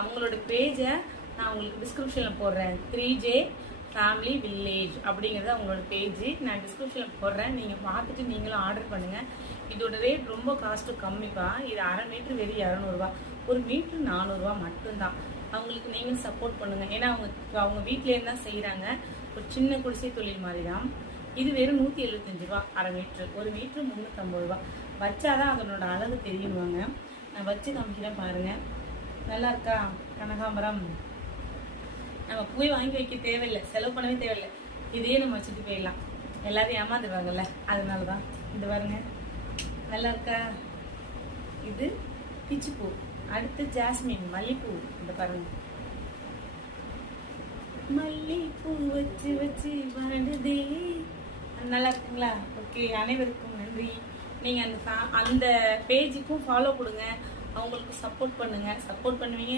அவங்களோட பேஜை நான் உங்களுக்கு டிஸ்கிரிப்ஷனில் போடுறேன். 3J ஃபேமிலி வில்லேஜ் அப்படிங்கிறது அவங்களோட பேஜ். நான் டிஸ்கிரிப்ஷனில் போடுறேன். நீங்கள் பார்த்துட்டு நீங்களும் ஆர்டர் பண்ணுங்கள். இதோட ரேட் ரொம்ப காஸ்ட்டு கம்மிப்பா. இது அரை மீட்ரு வெறும் 200 ரூபா, ஒரு மீட்ரு 400 ரூபா மட்டும்தான். அவங்களுக்கு நீங்கள் சப்போர்ட் பண்ணுங்கள். ஏன்னா அவங்க வீட்டிலேருந்து தான் செய்கிறாங்க. ஒரு சின்ன குடிசை தொழில் மாதிரி தான். இது வெறும் 175 ரூபா அரை மீட்ரு, ஒரு மீட்ரு 350 ரூபா. வச்சாதான் அதனோட அழகு தெரியுவாங்க. நான் வச்சு காமிக்கிறேன் பாருங்கள். நல்லா இருக்கா? கனகாம்பரம் நம்ம போய் வாங்கி வைக்க தேவையில்லை, செலவு பண்ணவே தேவையில்லை. இதையே நம்ம வச்சுட்டு போயிடலாம். எல்லாரையும் ஏமாந்துடுவாங்கல்ல, அதனால தான். இந்த பாருங்க, நல்லா இருக்கா? இது பிச்சிப்பூ. அடுத்து ஜாஸ்மின் மல்லிப்பூ. இந்த பாருங்க, மல்லிப்பூ வச்சு வச்சு வாடுதே. நல்லா இருக்குங்களா? ஓகே, அனைவருக்கும் நன்றி. நீங்கள் அந்த பேஜுக்கும் ஃபாலோ கொடுங்க, அவங்களுக்கு சப்போர்ட் பண்ணுங்க. சப்போர்ட் பண்ணுவீங்க.